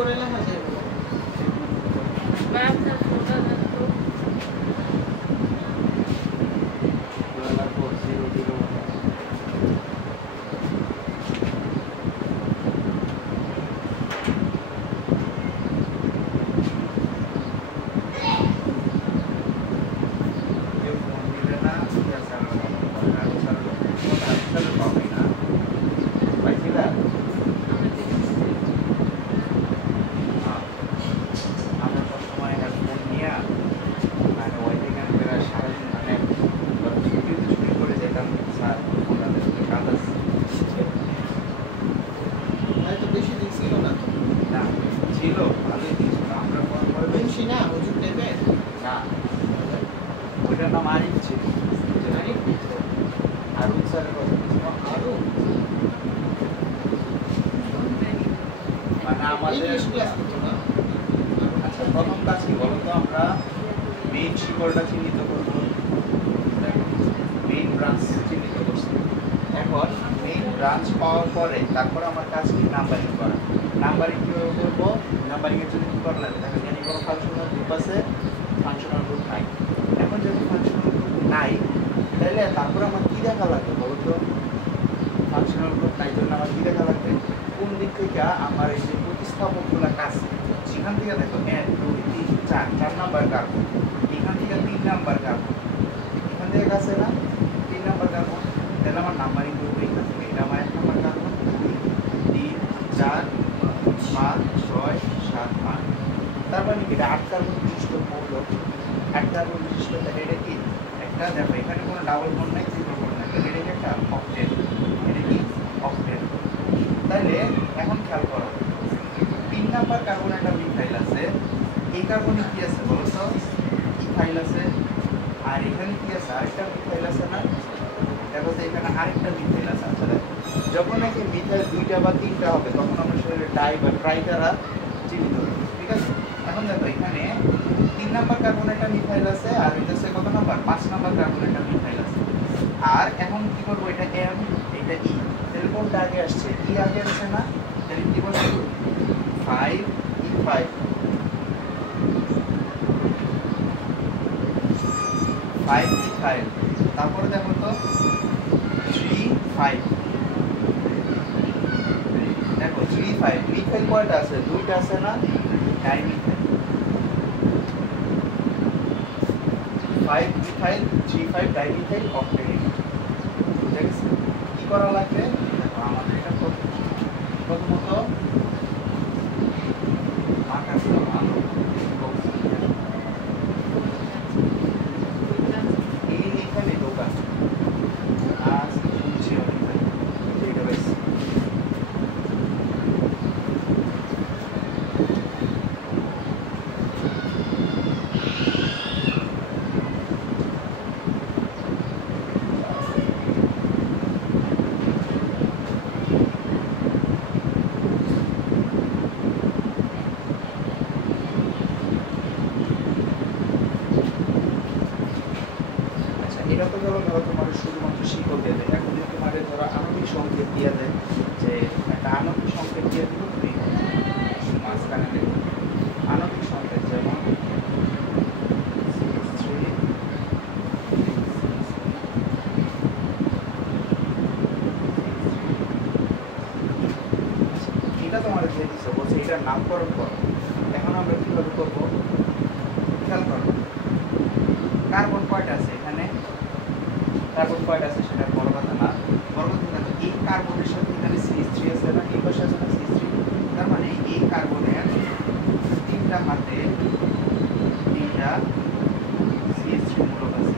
করে লেখা যায় তারপর আমার কাজ কি নাম্বারিং করা নাম্বারিং কিভাবে করবো নাম্বারিং এর জন্য কি করা লাগে দেখো জানি কোনো ফাংশনাল গ্রুপ আছে ফাংশনাল গ্রুপ নাই এখন যদি ফাংশনাল গ্রুপ নাই তাহলে তারপর আমার কি দেখা লাগবে বলো তো ফাংশনাল গ্রুপ নাই জন্য আমার কি দেখা লাগবে কোন দিক থেকে আমার এই যে প্রতিস্থাপকগুলো কাজ সেখান থেকে দেখো 1 2 3 4 নাম্বার কার্বন এখান থেকে 3 নাম্বার কার্বন এখান থেকে কাছে না 3 নাম্বার কার্বন তাহলে আমার নাম্বারিং গ্রুপ এখান থেকে এটা আমার 1 নাম্বার কার্বন 4 5 6 7 8 তারপর এটা 8 কার্বন বিশিষ্ট মৌল 8 কার্বন বিশিষ্ট তাহলে এটা কি একটা দেখো এখানে কোনো ডাবল বন্ড নাই ট্রিপল বন্ড নাই তাহলে এটা একটা অক্টেন এটা কি অক্টেন তাহলে এখন খেয়াল করো 3 নাম্বার কার্বন একটা মিথাইল আছে এই কার্বনে কি আছে বলো তো ইথাইল আছে আর এখানে কি আছে আরেকটা মিথাইল আছে না দেখো তো এখানে আরেকটা মিথাইল আছে আচ্ছা দেখো যখন নাকি মিথাইল 2টা বা 3টা হবে তখন আমরা শরীরে ডাই বা ট্রাই দ্বারা চিহ্নিত করব ঠিক আছে এখন দেখো এখানে 3 নাম্বার কার্বন একটা মিথাইল আছে আর এটা হচ্ছে কত নাম্বার 5 নাম্বার কার্বন একটা মিথাইল আছে আর এখন কি করব এটা M এটা E তাহলে কোনটা আগে আসছে E আগে আসছে না তাহলে কি বলবো 5 E5 5 E5 তারপরে দেখো তো 3 5 দেখো 3 5 মিথাইল কয়টা আছে দুইটা আছে না ডাইমিথাইল 5 মিথাইল 3 5 ডাইমিথাইল অক্টেন ঠিক আছে কি করা লাগবে দেখো আমাদের এটা প্রথমত মার্কার দিলাম আলো এই এখানে দোকান আজ বুঝছি এটা বেশ নামকরণ করো এখন আমরা কিভাবে করব খেয়াল করো কার্বন কয়টা আছে এখানে কার্বন কয়টা আছে সেটা বড় কথা না বড় কথা না এই কার্বনের সাথে এখানে CH3 আছে না এই পাশে আছে না CH3 তার মানে এই কার্বনের তিনটা হাতে তিনটা CH3 মূলক আছে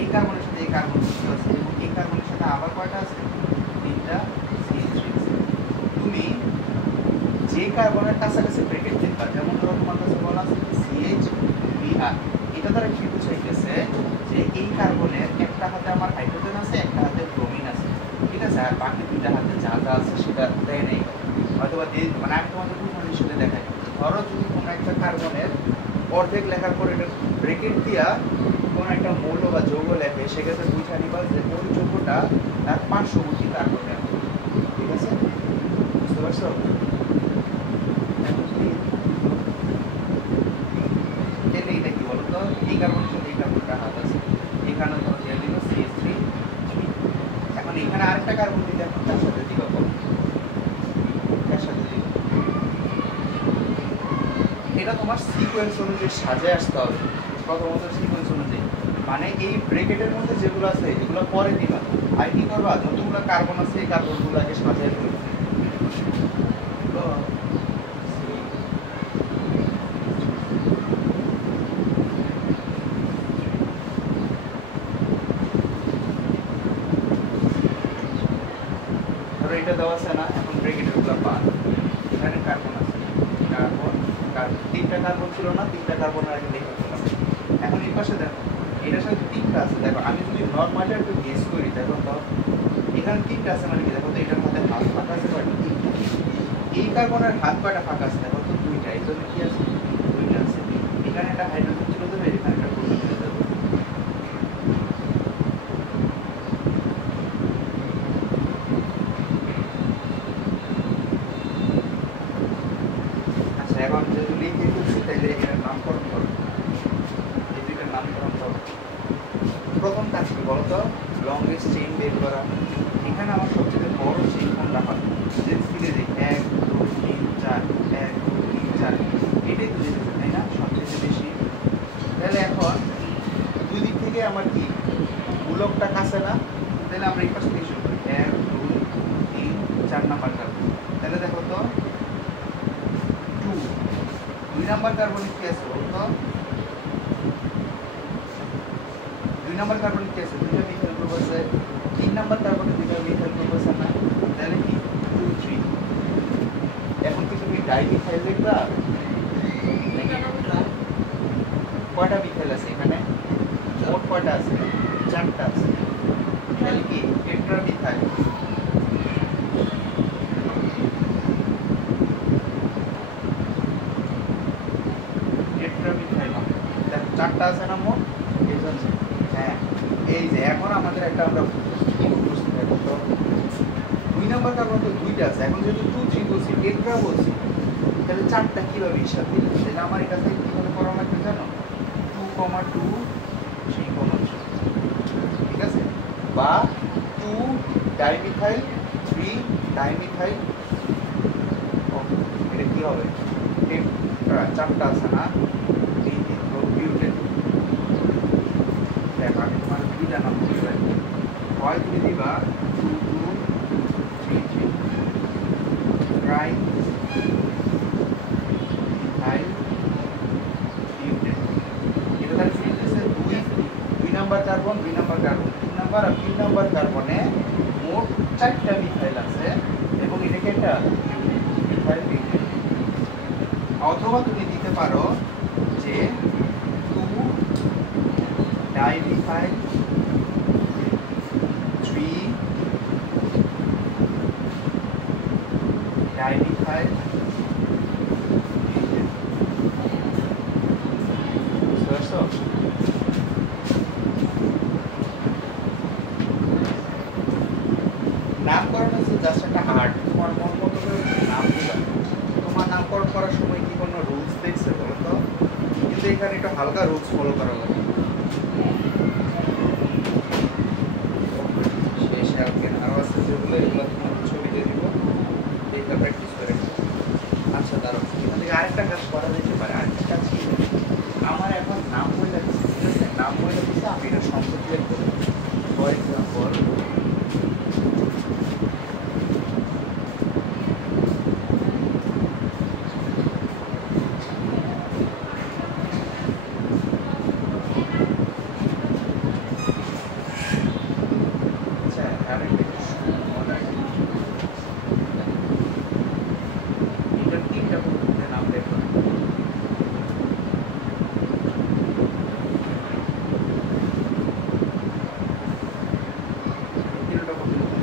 এই কার্বনের সাথে এই কার্বন যুক্ত আছে এবং এই কার্বনের সাথে আবার কয়টা আছে তিনটা CH3 আছে তুমি যে কার্বনের কাছাকাছি ব্র্যাকেট দেখবা যেমন ধরো তোমার কাছে বলা আছে CH3 এটা দ্বারা কি বোঝাইতেছে যে এই কার্বনের একটা হাতে আমার হাইড্রোজেন আছে একটা হাতে ব্রোমিন আছে ঠিক আছে আর বাকি দুইটা হাতে যা যা আছে সেটা দেয় নেই হয়তো বা মানে আমি তোমাদের উদাহরণ হিসেবে দেখাই ধরো যদি কোনো একটা কার্বনের অর্ধেক লেখার পর এটা ব্র্যাকেট দিয়া কোনো একটা মৌল বা যৌগ লেখে সেক্ষেত্রে বুঝে নিবা যে ওই যৌগটা তার পার্শ্ববর্তী কার্বনের ঠিক আছে বুঝতে পারছো এখন এখানে আরেকটা কার্বন দিতে এখন তার সাথে দিবা কত, এর সাথে দিবা। এটা তোমার সিকোয়েন্স অনুযায়ী সাজায় আসতে হবে, প্রথমত সিকোয়েন্স অনুযায়ী, মানে এই ব্রেকেটের মধ্যে যেগুলো আছে এগুলো পরে দিবা, আর কি করবা যতগুলো কার্বন আছে এই কার্বনগুলো আগে সাজায় দিবা। ধরো এটা দেওয়া আছে না, এখন ব্রেকেটের গুলো বাদ, এখানে কার্বন আছে, কার্বন কার্বন, তিনটা কার্বন ছিল না, তিনটা কার্বন আগে দেখে ফেললাম। এখন এই পাশে দেখো এটার সাথে তিনটা আছে, দেখো আমি যদি নর্মালি একটু গেস করি, দেখো তো এখানে তিনটা আছে মানে কি, দেখো তো এটার মধ্যে হাত ফাঁকা আছে কয়টা, তিনটা। এই কার্বনের হাত কয়টা ফাঁকা আছে, দেখো তো দুইটা, এই জন্য কি আছে, দুইটা আছে। এখানে একটা হাইড্রোজেন চলে যাবে, এখানে একটা প্রোটিন চলে যাবে। আচ্ছা এখন যেহেতু লিখে ফেলছি তাইলে এখানে নামকরণ করো, এই দুইটার নামকরণ করো। প্রথম কাজ কি বলো তো, লংগেস্ট চেইন বের করা। এখানে আমার সবচেয়ে বড় চেইন কোনটা হয়, যে ফিরে দিই 1 2 3 4 1 2 3 4, এটাই তো যেতে তাই না সবচেয়ে বেশি। তাহলে এখন দুই দিক থেকে আমার কি মূলকটা কাছে না, তাহলে আমরা এই পাশ থেকে শুরু করি 1 2 3 4 নাম্বার কার্বন। তাহলে দেখো তো 2 2 নাম্বার কার্বনে কি আছে বলতো, 2 নাম্বার কার্বনে কি আছে, দুইটা মিথাইল গ্রুপ আছে। 3 নাম্বার কার্বনে দুইটা মিথাইল গ্রুপ আছে না, তাহলে কি 2 3। এখন কি তুমি ডাইমিথাইল লিখবা, কয়টা মিথাইল আছে এখানে, মোট কয়টা আছে, 4টা আছে, তাহলে কি টেট্রামিথাইল। টেট্রামিথাইল দেখো 4টা আছে না মোট, এই জন্য হ্যাঁ। এই যে এখন আমাদের একটা আমরা বুঝতে পারবো তো 2 নাম্বার কার্বন তো দুইটা আছে, এখন যেহেতু 2 3 বলছি, টেট্রা বলছি, তাহলে 4টা কিভাবে হিসাব দিলে, তাহলে আমার এটা থেকে কিভাবে করা লাগবে জানো, 2 2 3 3, ঠিক আছে, বা 2 ডাইমিথাইল 3 ডাইমিথাইল, এটা কি হবে, টেট্রা 4টা আছে না, বিউটেন। দেখো আমি তোমার দুইটা নাম বলে রাখি, হয় তুমি দিবা 2 2 3 3 ট্রাই মিথাইল বিউটেন। এটা তাহলে ফিল দিছে 2 number carbon 2 number carbon 3 number আর 3 নাম্বার কার্বনে মোট 4টা মিথাইল আছে, এবং এটাকে একটা মিথাইল বিউটেন। অথবা তুমি দিতে পারো যে 2 ডাইমিথাইল 3 ডাইমিথাইল বিউটেন। বুঝতে পারছো? নামকরণ হচ্ছে জাস্ট একটা আর্ট, তোমার মন মতো করে নাম দিবা। তোমার নামকরণ করার সময় কি কোনো রুলস দেখছে বলো তো, কিন্তু এখানে একটু হালকা রুলস ফলো করা লাগে। শেষে আরও আছে যেগুলো, এগুলো তোমার ছবি দিয়ে দিব, এইটা প্র্যাকটিস করে। আচ্ছা দাঁড়াও, এখান থেকে আরেকটা কাজ করা যেতে পারে। আরেকটা কাজ কি, আমার এখন নাম বলে দিচ্ছে, ঠিক আছে, নাম বলে দিচ্ছে, আমি এটা সংক্ষেপ লিখবো। ফর এক্সাম্পল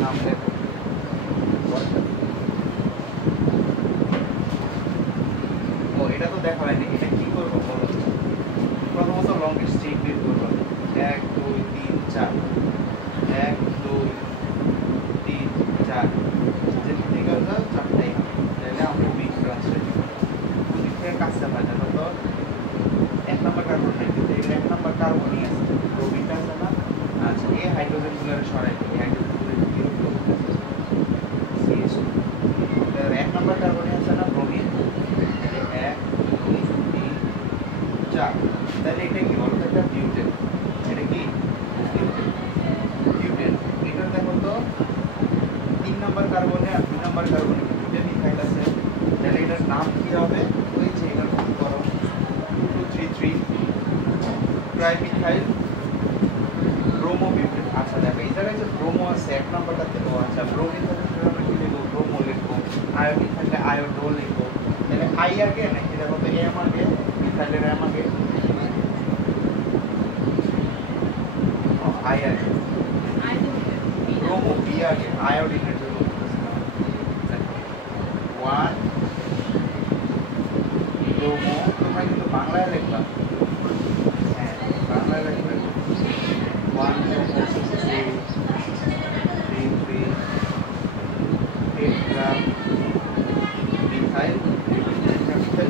নাম লেখো। ও এটা তো দেখা হয়নি, এটা কি করবো বলো। প্রথমত লংগেস্ট চেইন বের করবো, 1 2 3 4 1 2 3 4, যেদিক থেকে হলো 4টাই হবে, তাহলে আমরা বিগ ট্রান্সফার দিব। দুদিক থেকে কাজটা পাই, দেখো তো 1 নাম্বার কার্বন নাই, কিন্তু এখানে 1 নাম্বার কার্বনই আছে, প্রোবিনটা আছে না। আচ্ছা এই হাইড্রোজেনগুলো সরাই দিই, হাইড্রোজেনগুলো কার্বনে আর 2 নাম্বার কার্বনে দুটো মিথাইল আছে, তাহলে এটার নাম কি হবে? ওই যে এটার নাম করো 2233 ট্রাইমিথাইল ব্রোমোবিউটেন। আচ্ছা দেখো এই জায়গায় যে ব্রোমো আছে এক নাম্বারটাতে, ও আচ্ছা ব্রোমিন থাকলে আমরা কি লিখবো? ব্রোমো লিখবো। আয়োডিন থাকলে আয়োডোল লিখবো। তাহলে আই আগে নাকি দেখো তো এম আগে, মিথাইলের এম আগে, আই আগে, ব্রোমো বি আগে, আয়োডিনের জন্য ওয়ান ব্রোমো। তোমরা কিন্তু বাংলায় লিখবা, হ্যাঁ বাংলায় লিখবে। One bromo 3 tetra methyl capital.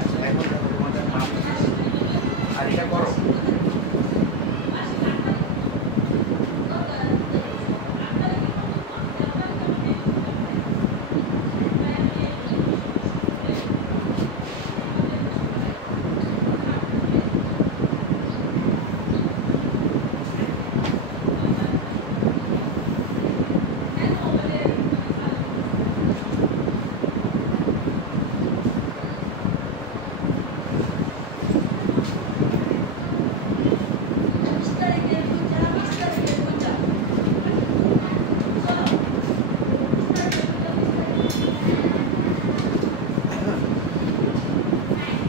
আচ্ছা এখন দেখো তোমাদের নাম আর এটা করো।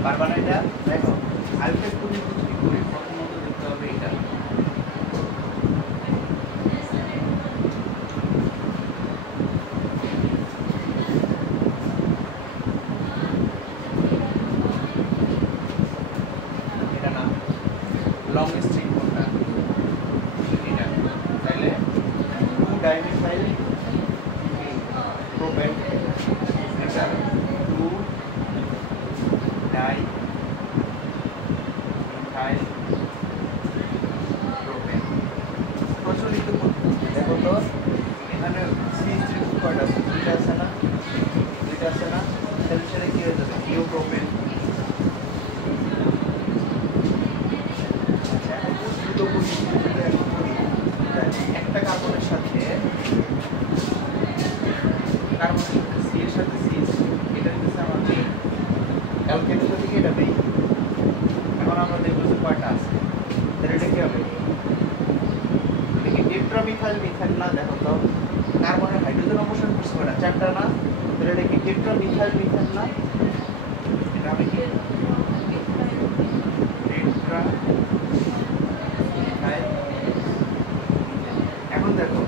পারবা না এটা? দেখো আরেকটা খুবই বুঝবি করে প্রথমত দেখতে হবে এটা। এটা না লং স্ট্রিং কোনটা? এটা। তাহলে 2 ডাইমিথাইল প্রোপেন, এটা 2 ডাই মিথাইল প্রোপেন। প্রচলিত পদ্ধতি দেখো তো এখানে CH3 কয়টা আছে? দুইটা আছে না? দুইটা আছে না? তাহলে সেটা কি হয়ে যাবে? ইউপ্রোপেন। আচ্ছা এখন একটা কার্বনের সাথে সি এর সাথে CH, এটা হচ্ছে আমার মেইন অ্যালকেনের সাথে কি এটা মেইন। এখন আমরা দেখবো যে কয়টা আছে, তাহলে এটা কি হবে? দেখি টেট্রামিথাইল মিথাইল না? দেখো তো কার্বনের হাইড্রোজেন অপসারণ করছে কয়টা? 4টা না? তাহলে এটা কি টেট্রামিথাইল মিথাইল না? এটা আমি কি টেট্রা মিথাইল। এখন দেখো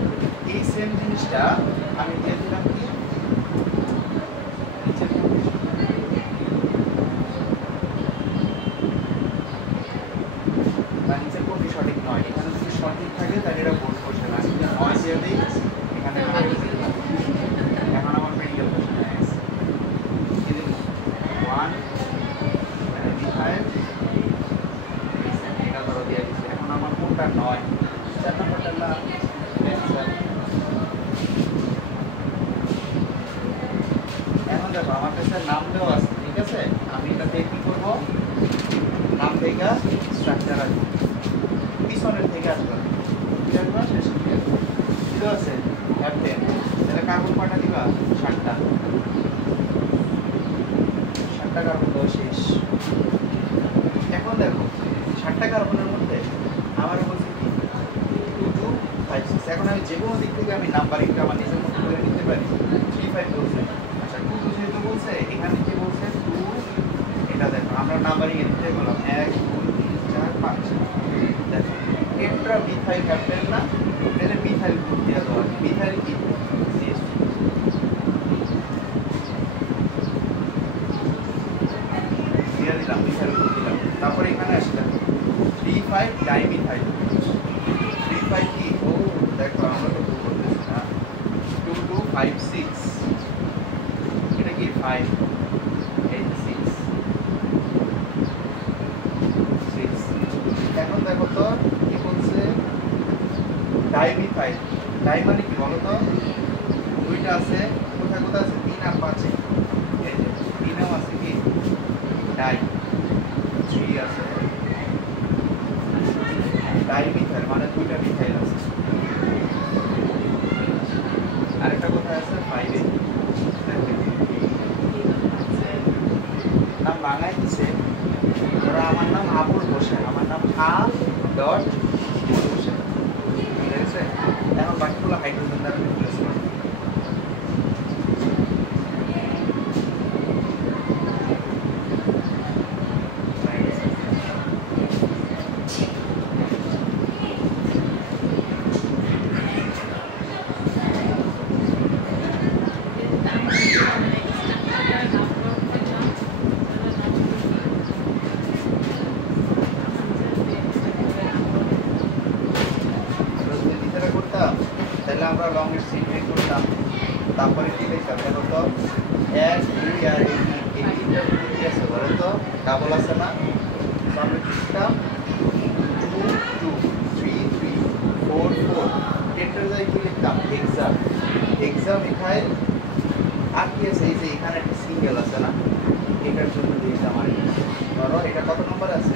এই সেম জিনিসটা আমি দিয়ে দিলাম কি নিচের বা নিচের কোনটি সঠিক নয়। এখানে যদি সঠিক থাকে তাহলে এটা বোর্ড কোশ্চেন আছে, নয় দিয়ে দিই এখানে এখন আমার মেডিকেল কোশ্চেন আছে। ওয়ান মিথাইল এটা ধরো দিয়ে দিচ্ছে। এখন আমার কোনটা নয়? 4 নম্বরটা না ক্যান্সার। এখন দেখো আমার কাছে নাম দেওয়া আছে, ঠিক আছে? আমি এটাতে কি করবো? নাম থেকে স্ট্রাকচার আসবে, পিছনের থেকে আসবে, কি আসবে? শেষ থেকে কি আছে? F10। তাহলে কার্বন কয়টা দিবা? 7টা। 7টা কার্বন দেওয়া শেষ। এখন দেখো 7টা কার্বনের মধ্যে আমার বলছে কি 2 2 5 6। এখন আমি যে কোনো দিক থেকে আমি নাম্বারিংটা আমার নিজের মতো করে নিতে পারি। 3 5 বলছে, আচ্ছা 2 2 যেহেতু বলছে এখানে কি বলছে 2, এটা দেখো আমরা নাম্বারিং এর দিকে বললাম 1 2 3 4 5। দেখো টেট্রা মিথাইল ক্যাপিটাল না? তাহলে মিথাইল গ্রুপ দিয়ে দেওয়া আছে। মিথাইল কি? CH2 দিয়ে দিলাম, মিথাইল গ্রুপ দিলাম। তারপরে এখানে আসলাম 3 5 ডাইমিথাইল। 3 5 কি? ও দেখো আমরা তো ভুল করতেছি না। 2 2 5 6, এটা কি 5, এই 6 6। এখন দেখো তো কি বলছে? ডাইমিথাইল। ডাই মানে কি বলো তো? দুইটা আছে, কোথায় কোথায় আছে? 3 আর 5 এ। এই যে 3 এও আছে কি ডাই, 3 আছে ডাইমিথাইল, মানে দুইটা মিথাইল আছে। আমরা লংগেস্ট চেইন বের করতাম, তারপরে কি লিখতাম দেখো তো 1 2 আর এই তিনটার মধ্যে কি আছে বলো তো, ডাবল আছে না? তো আমরা কি লিখতাম 2 2 3 3 4 4, এটার জায়গায় কি লিখতাম হেক্সা হেক্সা মিথাইল। আর কি আছে এই যে এখানে একটা সিঙ্গেল আছে না, এটার জন্য দিয়েছে আমার। ধরো এটা কত নম্বর আছে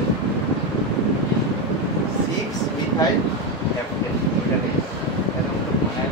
6 মিথাইল হেপ্টেন, এটা দেখো এরকম তো মানে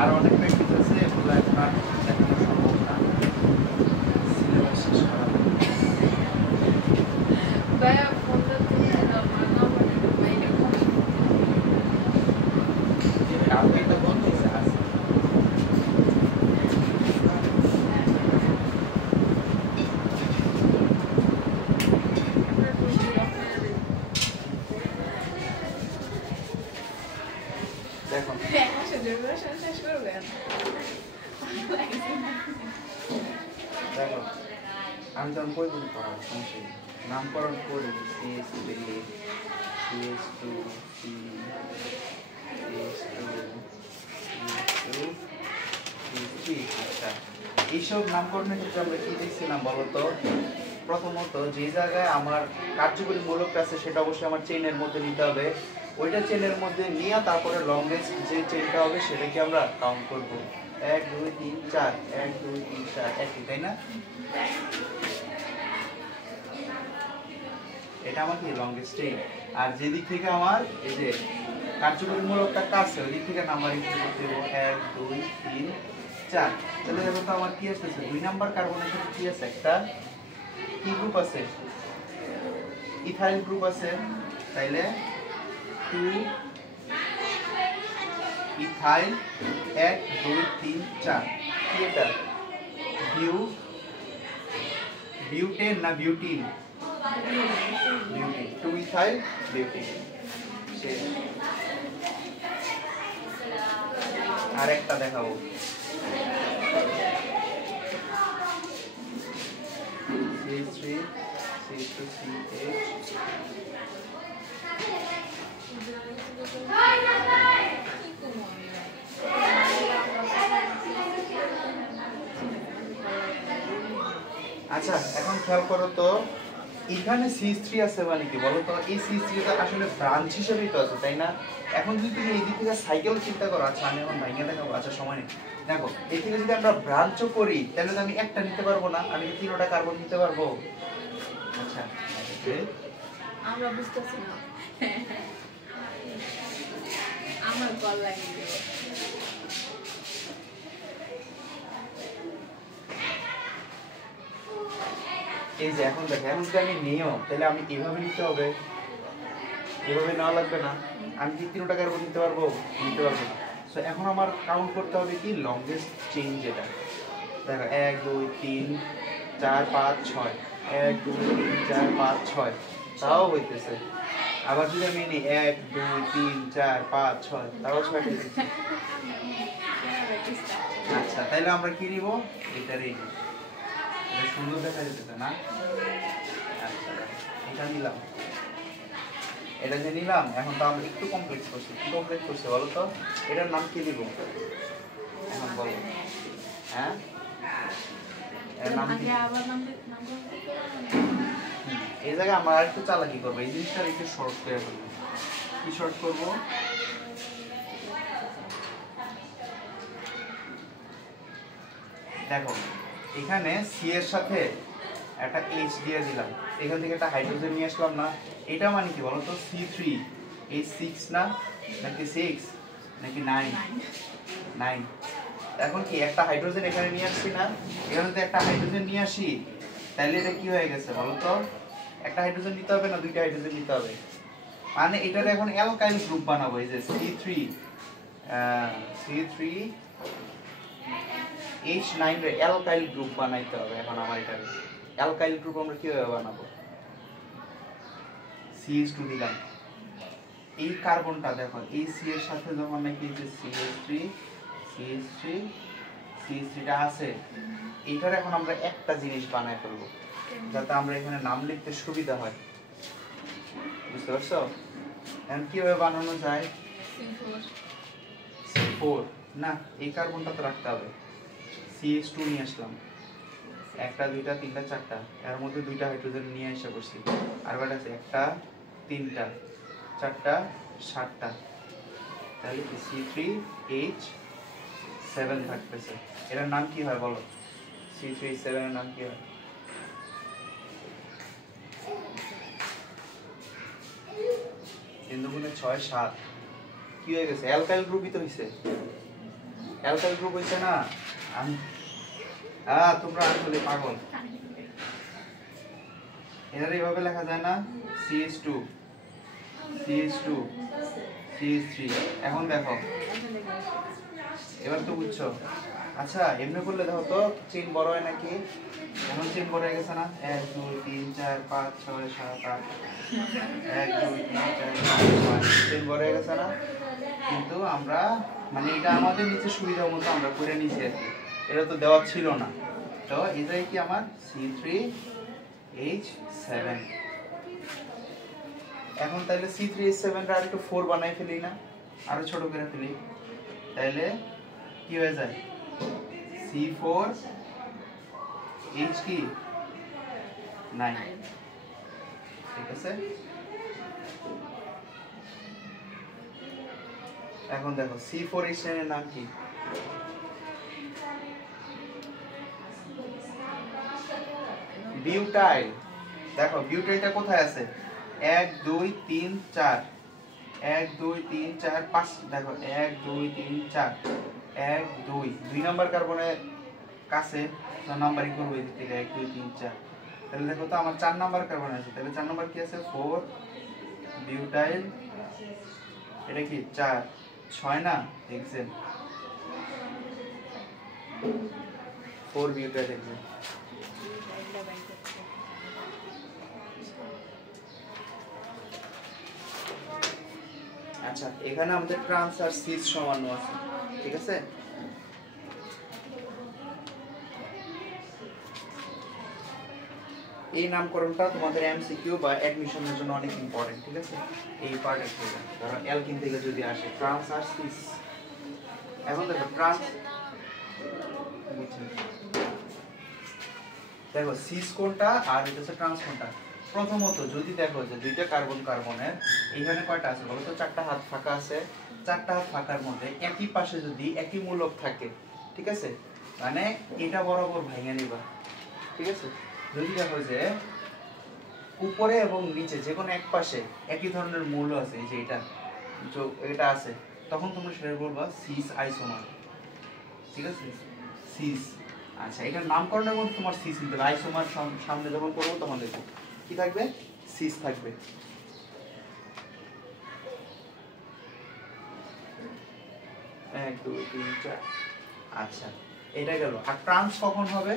আর অনেক প্র্যাকটিস আছে, এগুলো এখন আর দেখানো সম্ভব না, সিলেবাস শেষ করা আপনি তো বলতেছে আছে। দেখো দেখো আমি যখন বইগুলি পড়াবো সমস্যা নেই, নামকরণ করি CS3 CS2 CS2 আচ্ছা এইসব নামকরণের ক্ষেত্রে আমরা কি দেখছিলাম বলতো, প্রথমত যে জায়গায় আমার কার্যকরী মূলকটা আছে সেটা অবশ্যই আমার চেইনের মধ্যে নিতে হবে, ওইটা চেইনের মধ্যে নিয়ে তারপরে লংগেস্ট যে চেইনটা হবে সেটাকে আমরা কাউন্ট করব 1 2 3 4 1 2 3 4 একই, তাই না? এটা আমার কি লংগেস্ট চেইন। আর যেদিক থেকে আমার এই যে কার্যকরী মূলকটা কাছে ওই দিক থেকে নাম্বারিং করতে দেবো 1 2 3 4। তাহলে দেখো তো আমার কি আছে 2 নাম্বার কার্বনের সাথে কি আছে একটা কি গ্রুপ আছে, ইথাইল গ্রুপ আছে, তাইলে 2 ইথাইল 1 2 3 4 কি এটা বিউটেন না বিউটিন, বিউটিন 2 ইথাইল বিউটিন। আর একটা দেখাবো C3 C2CH আচ্ছা এখন খেয়াল করো তো এখানে C3 আছে মানে কি বলো তো, এই C3 টা আসলে ব্রাঞ্চ হিসেবেই তো আছে তাই না? এখন যদি তুমি এই দিক থেকে সাইকেল চিন্তা করো, আচ্ছা আমি এখন ভাঙিয়ে দেখাবো, আচ্ছা সময় নেই, দেখো এই থেকে যদি আমরা ব্রাঞ্চও করি তাহলে তো আমি একটা নিতে পারবো না, আমি কি তিনটা কার্বন নিতে পারবো? আচ্ছা আমরা বুঝতেছি না, আমার কল লাগিয়ে দেব। এই যে এখন দেখো এখন যদি আমি নিও তাহলে আমি এভাবে নিতে হবে, এভাবে নেওয়া লাগবে না, আমি কি তিনটা কার্বন নিতে পারবো? নিতে পারবো না। সো এখন আমার কাউন্ট করতে হবে কি লংগেস্ট চেইন যেটা, দেখো 1 2 3 4 5 6 1 2 3 4 5 6 তাও হইতেছে। আবার যদি আমি নিই 1 2 3 4 5 6 তাও 6 হইতেছে। আচ্ছা তাহলে আমরা কি নিব এটারই, এটা সুন্দর দেখা যেতেছে না? আচ্ছা এটা নিলাম, এটা যে নিলাম এখন তো আমরা একটু কমপ্লিট করছি, কি কমপ্লিট করছি বলো তো, এটার নাম কি দিব এখন বলো? হ্যাঁ এর নাম কি? এই জায়গায় আমরা আরেকটু চালাকি করবো, এই জিনিসটা একটু শর্ট করে ফেলবো। কি শর্ট করবো? দেখো এখানে সি এর সাথে একটা এইচ দিয়ে দিলাম, এখান থেকে একটা হাইড্রোজেন নিয়ে আসলাম না, এটা মানে কি বলো তো C3 এই 6 না নাকি 6 নাকি 9 9, এখন কি একটা হাইড্রোজেন এখানে নিয়ে আসছি না, এখানে তো একটা হাইড্রোজেন নিয়ে আসি, তাহলে এটা কি হয়ে গেছে বলো তো, একটা হাইড্রোজেন নিতে হবে না দুইটা হাইড্রোজেন নিতে হবে, মানে এটার এখন অ্যালকাইল গ্রুপ বানাবো, এই যে C3 H9 রে অ্যালকাইল গ্রুপ বানাইতে হবে। এখন আমার এটা অ্যালকাইল গ্রুপ আমরা কিভাবে বানাবো? CH2 দিলাম, এই কার্বনটা দেখো এই C এর সাথে যখন নাকি যে CH3 টা আছে, এইটার এখন আমরা একটা জিনিস বানাই ফেলবো যাতে আমরা এখানে নাম লিখতে সুবিধা হয়। বুঝতে পারছো? এখন কিভাবে বানানো যায়? C4 না, এই কার্বনটা তো রাখতে হবে। CH2 নিয়ে আসলাম, একটা দুইটা তিনটা চারটা, এর মধ্যে দুইটা হাইড্রোজেন নিয়ে এসে বসছি, আর কয়টা আছে? একটা তিনটা চারটা সাতটা, তাহলে কি C3H7 থাকতেছে। এটার নাম কি হয় বলো? C3H7 এর নাম কি হয়? তিন দুগুণে 6 7, কি হয়ে গেছে? অ্যালকাইল গ্রুপই তো হইছে। অ্যালকাইল গ্রুপ হইছে না? আমি তোমরা আসলে পাগল। এর এইভাবে লেখা যায় না? CH2 CH3। এখন দেখো, এবার তো বুঝছো। আচ্ছা এমনি করলে দেখো তো চেইন বড় হয় নাকি? এখন চেইন বড় হয়ে গেছে না? 1 2 3 4 5 6 7 8, 1 2 3 4 5 6, চেইন বড় হয়ে গেছে না? কিন্তু আমরা মানে এটা আমাদের নিচে সুবিধা মতো আমরা করে নিয়েছি আর কি, এটা তো দেওয়া ছিল না। তো এটাই কি আমার C3H7। এখন তাহলে C3H7 টা আরেকটু 4 বানাই ফেলি না, আরো ছোট করে ফেলি, তাহলে কি হয়ে যায়? C4H কি 9। ঠিক আছে, এখন দেখো C4H9 এর নাম কি? বিউটাইল। দেখো বিউটাইলটা কোথায় আছে? 1 2 3 4, 1 2 3 4 5, দেখো 1 2 3 4, 1 2 2 নাম্বার কার্বনের কাছে নাম্বারিং করব এই থেকে 1 2 3 4, তাহলে দেখো তো আমার 4 নাম্বার কার্বন আছে, তাহলে 4 নাম্বার কি আছে? 4 বিউটাইল, এটা কি 4 6 না? Hexane, 4 butyl hexane. আচ্ছা এখানে আমাদের ট্রান্স আর সিস সমান আছে, ঠিক আছে? এই নামকরণটা তোমাদের এমসিকিউ বা অ্যাডমিশনের জন্য অনেক ইম্পর্টেন্ট, ঠিক আছে? এই পার্টের থেকে ধরো অ্যালকিন থেকে যদি আসে ট্রান্স আর সিস। এখন দেখো ট্রান্স, দেখো সিস কোনটা আর এটা হচ্ছে ট্রান্স কোনটা। প্রথমত যদি দেখো যে দুইটা কার্বন কার্বনের এইখানে কয়টা আছে বলো তো? 4টা হাত ফাঁকা আছে। 4টা হাত ফাঁকার মধ্যে একই পাশে যদি একই মূলক থাকে, ঠিক আছে, মানে এটা বরাবর ভাঙে নিবা, ঠিক আছে? যদি দেখো যে উপরে এবং নিচে যে কোনো এক পাশে একই ধরনের মূল আছে, এই যে এটা আছে, তখন তোমরা সেটা বলবা সিস আইসোমার, ঠিক আছে? সিস। আচ্ছা এটার নামকরণের মধ্যে তোমার সিস নিতে হবে। আইসোমার সামনে যখন করবো তখন দেখো কি থাকবে? সিস থাকবে। এক দুই তিন চার। আচ্ছা এটা গেল। আর ট্রান্স কখন হবে?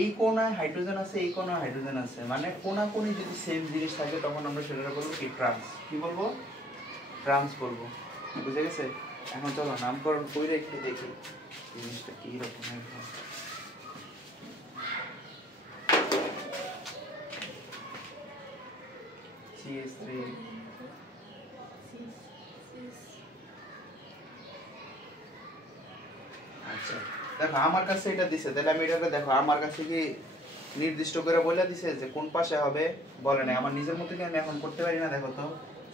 এই কোণায় হাইড্রোজেন আছে, এই কোণায় হাইড্রোজেন আছে, মানে কোণাকুণি যদি সেম জিনিস থাকে তখন আমরা সেটা বলবো কি? ট্রান্স। কি বলবো? ট্রান্স বলবো। বুঝে গেছে? এখন চলো নামকরণ কইরে একটু দেখি জিনিসটা কি রকম হয়। CH3 আচ্ছা দেখো আমার কাছে এটা দিছে, তাহলে আমি এটাকে দেখো আমার কাছে কি নির্দিষ্ট করে বলে দিছে যে কোন পাশে হবে? বলে নাই। আমার নিজের মতো কি আমি এখন করতে পারি না? দেখো তো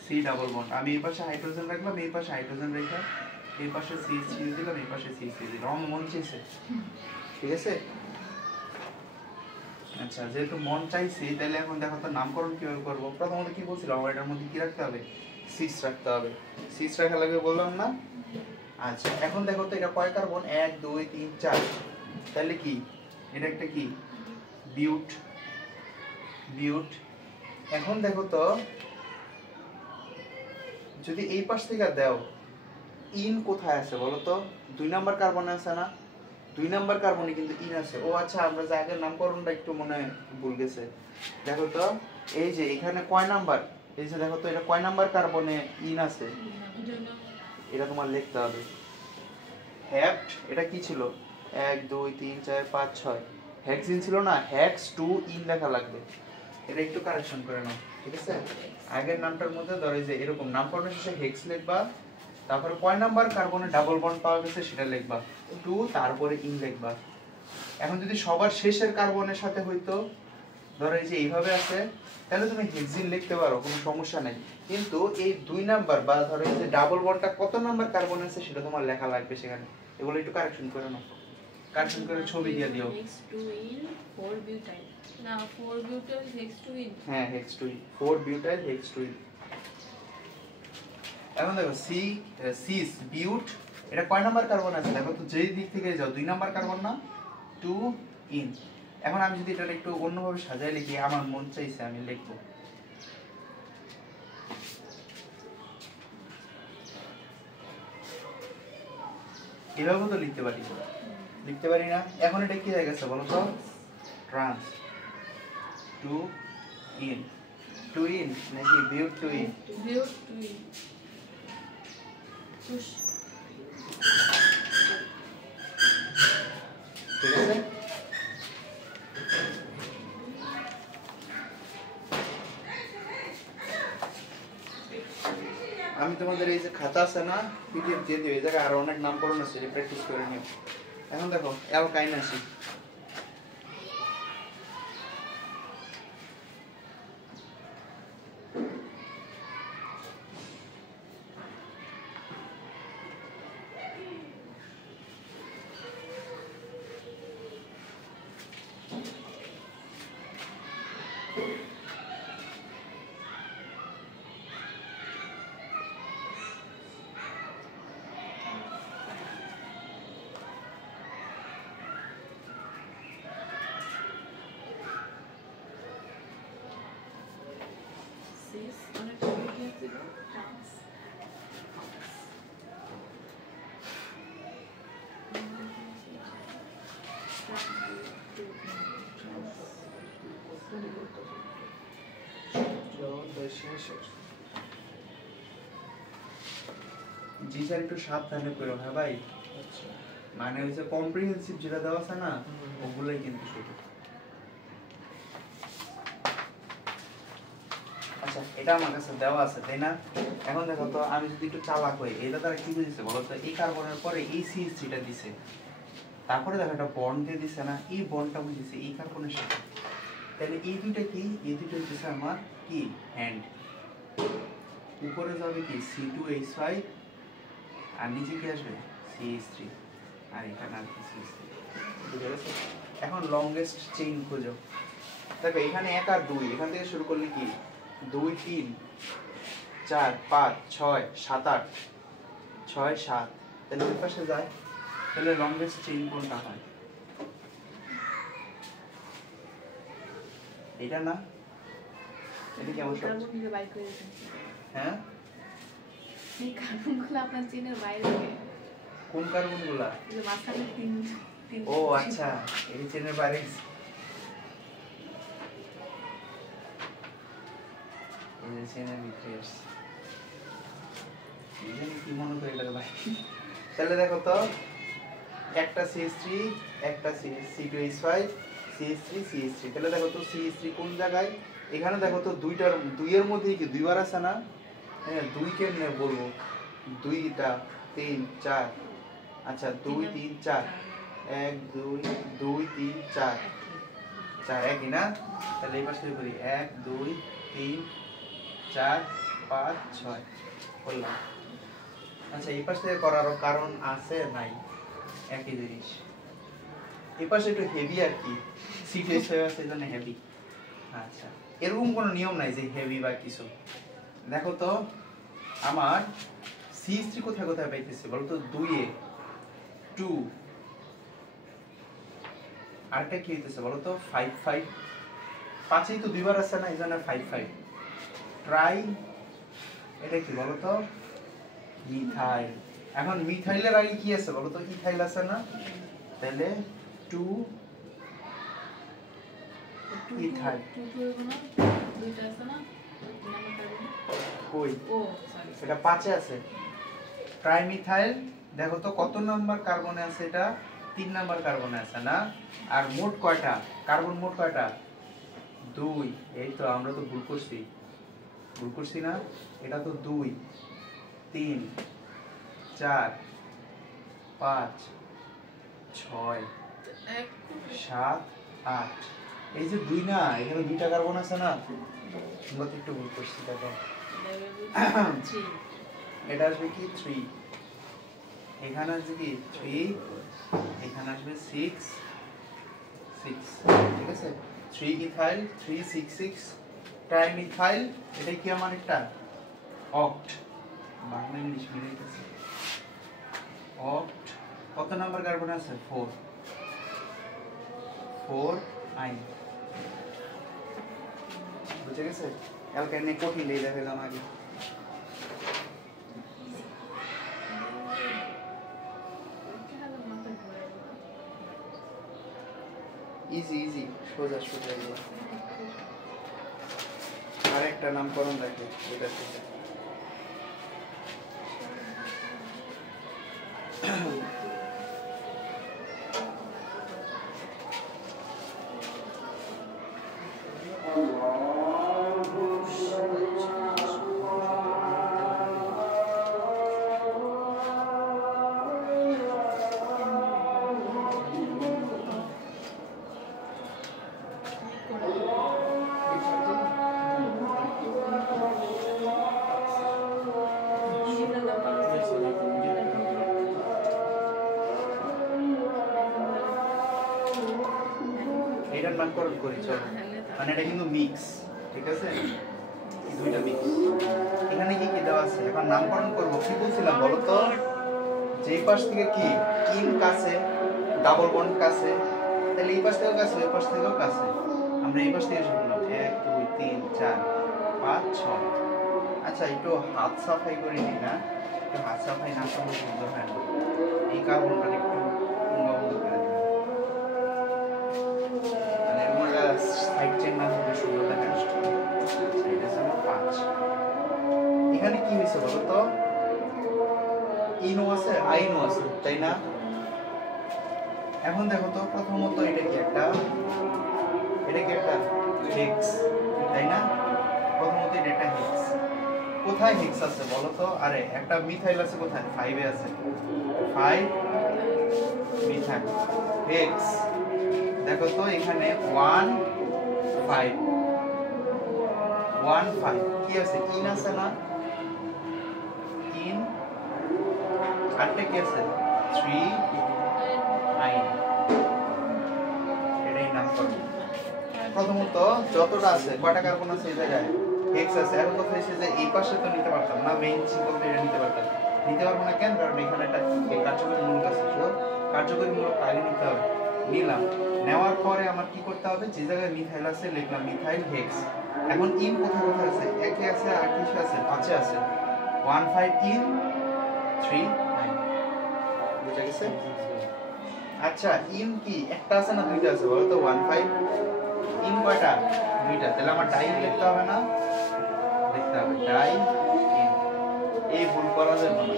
সি ডাবল বন্ড, আমি এই পাশে হাইড্রোজেন রাখলাম, এই পাশে হাইড্রোজেন রেখে এই পাশে CH3 দিলাম, এই পাশে CH3 দিলাম, আমার মন চাইছে, ঠিক আছে? আচ্ছা যেহেতু মন চাইছি তাহলে এখন দেখো তো নামকরণ কিভাবে করবো। প্রথমত কি বলছিলাম, আমার এটার মধ্যে কি রাখতে হবে? সিস রাখতে হবে। সিস রাখা লাগবে বললাম না? আচ্ছা এখন দেখো তো এটা কয় কার্বন? 1 2 3 4, তাহলে কি এটা একটা কি? বিউট। বিউট। এখন দেখো তো যদি এই পাশ থেকে দাও ইন কোথায় আছে বলো তো? 2 নাম্বার কার্বনে আছে না? 2 নাম্বার কার্বনে কিন্তু ইন আছে। ও আচ্ছা, আমরা যে আগের নামকরণটা একটু মনে ভুল গেছে। দেখো তো, এই যে এখানে কয় নাম্বার, এই যে দেখো তো এটা কয় নাম্বার কার্বনে ইন আছে, এটা তোমার লিখতে হবে। হেক্ট, এটা কি ছিল? 1 2 3 4 5 6 হেক্সিন ছিল না? হেক্স টু ইন লেখা লাগবে। এটা একটু কারেকশন করে নাও, ঠিক আছে? আগের নামটার মধ্যে ধরো যে এরকম নামকরণের শেষে হেক্স লিখবা, তারপরে কয় নাম্বার কার্বনে ডাবল বন্ড পাওয়া গেছে সেটা লিখবা, 2 তারপরে ইন লিখবা। এখন যদি সবার শেষের কার্বনের সাথে হইতো, ধরো এই যে এইভাবে আছে, তাহলে তুমি হেক্সিন লিখতে পারো, কোনো সমস্যা নাই। কিন্তু এই 2 নাম্বার বা ধরো এই যে ডাবল বন্ডটা কত নাম্বার কার্বন আছে সেটা তোমার লেখা লাগবে সেখানে। এগুলো একটু কারেকশন করে নাও, কারেকশন করে ছবি দিয়ে দিও। Hex2in 4 butyl না 4 butyl hex2in হ্যাঁ, hex2in 4 butyl hex2in। এখন দেখো সিস বিউট, এটা কয় নাম্বার কার্বন আছে দেখো তো, যেই দিক থেকে যাও 2 নাম্বার কার্বন না, 2 ইন। এখন আমি যদি এটা একটু অন্যভাবে সাজাই লিখি, আমার মন চাইছে আমি লিখবো এভাবে, তো লিখতে পারি না? এখন এটা কি হয়ে গেছে বলো তো? ট্রান্স 2 ইন, 2 ইন নাকি বিউট 2 ইন? butyl push ঠিক আছে। আমি তোমাদের এই যে খাতা আছে না, পিডিএফ দিয়ে দিও, এই জায়গায় আরো অনেক নামকরণ আছে, প্র্যাকটিস করে নিও। এখন দেখো অ্যালকাইন আছে, cis অনেকটা butyl ছিল trans জি স্যার একটু সাবধানে করো, হ্যাঁ ভাই। মানে ওই যে কম্প্রিহেনসিভ যেটা দেওয়া আছে না, ওগুলোই কিন্তু শুধু। আচ্ছা, এটা আমার কাছে দেওয়া আছে তাই না? এখন দেখো তো, আমি যদি একটু চালাক হই, এটা তারা কি বুঝেছে বলো তো? এই কার্বনের পরে এই CH3টা দিছে, তারপরে দেখো একটা বন্ড দিয়ে দিছে না, এই বন্ডটা বুঝেছে এই কার্বনের সাথে, তাহলে এই দুইটা কি? এই দুইটা হচ্ছে আমার কি হ্যান্ড, উপরে যাবে কি C2H5 আর নিচে কি আসবে CH3, আর এখানে আসবে CH3, বুঝে গেছে? এখন লংগেস্ট চেইন খোঁজো। দেখো এখানে 1 আর 2, এখান থেকে শুরু করলে কি 2 3 4 5 6 7 8 6 7, তাহলে ওই পাশে যায়, তাহলে লংগেস্ট চেইন কোনটা হয়? এটা না? এটা কি আমার সব? কার্বনগুলো বাইর করে দিতেন হ্যাঁ, এই কার্বনগুলো আপনার চেনের বাইরে কোন কার্বনগুলা? যে মাঝখানে তিন তিন ও আচ্ছা, এই চেনের বাইরে এই চেনের ভিতরে আসছে, এই জানি কি মনে করে এটা ভাই। তাহলে দেখো তো, একটা CH3, একটা C2H5, CH3 CH3, তাহলে দেখো তো CH3 কোন জায়গায়? এখানে দেখো তো দুইয়ের মধ্যে কি দুইবার আছে না? হ্যাঁ, 2 কেমনে বলবো? 2টা 3 4, আচ্ছা 2 3 4, 1 2 2 3 4, 4 একই না? তাহলে এই পাশে করি 1 2 3 4 5 6 করলাম। আচ্ছা, এই পাশ থেকে করারও কারণ আছে নাই? একই জিনিস, এই পাশে একটু হেভি আর কি, সিরিয়াস হয়ে আছে জন্য হেভি। আচ্ছা, এরকম কোনো নিয়ম নাই যে হেভি বা কিছু। দেখো তো আমার CH3 কোথায় কোথায় পাইতেছে বলো তো? 2 এ 2, আরেকটা কি হইতেছে বলো তো? 5 5, 5এই তো দুইবার আছে না, এই জন্য 5 5 ট্রাই, এটা কি বলো তো? মিথাইল, এখন মিথাইলের আগে কি আছে বলো তো? ইথাইল আছে না? তাহলে 2 ইথাইল। দুইটা আছে না? কই? ও সরি, এটা 5 এ আছে। ট্রাইমিথাইল দেখো তো কত নাম্বার কার্বনে আছে? এটা 3 নাম্বার কার্বনে আছে না? আর মোট কয়টা কার্বন? মোট কয়টা? 2। এই তো আমরা তো ভুল করছি না? এটা তো 2 3 4 5 6 7 8। এই যে 2 না, এখানে 2টা কার্বন আছে না? আমরা তো একটু ভুল করছি। দেখো এটা আসবে কি 3, এখানে আসবে কি 3, এখানে আসবে 6 6, ঠিক আছে? 3 ইথাইল 3 6 6 ট্রাইমিথাইল। এটা কি আমার একটা অক্ট, বাংলা ইংলিশ মিলাইতেছে। অক্ট কত নাম্বার কার্বন আছে? 4 4 আইন। বুঝে গেছে? অ্যালকাইনে কঠিন দিয়ে দেখালাম আগে। ইজি ইজি, সোজা সোজা এগুলো। আর একটা নামকরণ রাখে এটা থেকে। এটার নামকরণ করি চলো। মানে এটা কিন্তু মিক্স, ঠিক আছে? এই দুইটা মিক্স। এখানে কি কি দেওয়া আছে? এখন নামকরণ করব। কি বলছিলাম বলো তো? যেই পাশ থেকে কি ইন কাছে, ডাবল বন্ড কাছে, তাহলে এই পাশ থেকেও কাছে, ওই পাশ থেকেও কাছে। আমরা এই পাশ থেকে শুরু করলাম 1 2 3 4 5 6। আচ্ছা একটু হাত সাফাই করে নিই না? একটু হাত সাফাই না করলে সুন্দর হয় না। এই কার্বনটা একটু বন্ধ করে দিই, মানে আমরা সাইড চেন না হলে সুন্দর দেখা যায়। এটা হলো 5। এখানে কি হইছে বলো তো? ইনো আছে, আইনো আছে, তাই না? এখন দেখো তো, প্রথমত এটা কি একটা হেক্স, তাই না? প্রথমত এটা একটা হেক্স। কোথায় হেক্স আছে বলো তো? আরে একটা মিথাইল আছে কোথায়? 5 এ আছে। 5 মিথাইল হেক্স। দেখো তো এখানে 1 5 1 5 কি আছে? ইন আছে না? ইন। আরটা কি আছে? 3 9। এটাই নাম করব। প্রথমত যতটা আছে, কয়টা কার্বন আছে এই জায়গায়? হেক্স আছে। আর কথা হইছে যে এই পাশে তো নিতে পারতাম না, মেইন সিম্বলটা এটা নিতে পারতাম। নিতে পারবো না কেন? কারণ এখানে একটা কার্যকরী মূলক আছে। তো কার্যকরী মূলক আগে নিতে হবে। নিলাম, নেওয়ার পরে আমার কি করতে হবে? যে জায়গায় মিথাইল আছে লিখলাম মিথাইল হেক্স। এখন ইন কোথায় কোথায় আছে? 1 এ আছে, 8 এ আছে, 5 এ আছে। 1 5 ইন 3 9। বুঝা গেছে? আচ্ছা ইন কি একটা আছে না দুইটা আছে বলো তো? 1 5 ইন কয়টা? দুইটা। তাহলে আমার ডাই লিখতে হবে না? লিখতে হবে ডাই ইন। এই ভুল করা যাবে না।